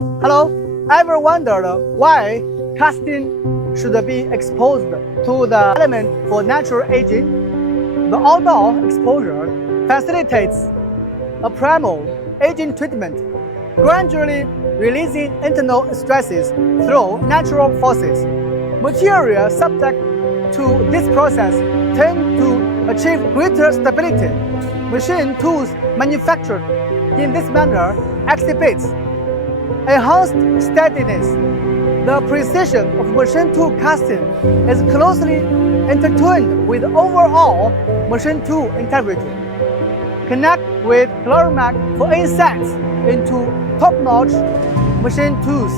Hello, ever wondered why casting should be exposed to the element for natural aging? The outdoor exposure facilitates a primal aging treatment, gradually releasing internal stresses through natural forces. Materials subject to this process tend to achieve greater stability. Machine tools manufactured in this manner exhibits enhanced steadiness. The precision of machine tool casting is closely intertwined with overall machine tool integrity. Connect with Glorymaq for insights into top-notch machine tools.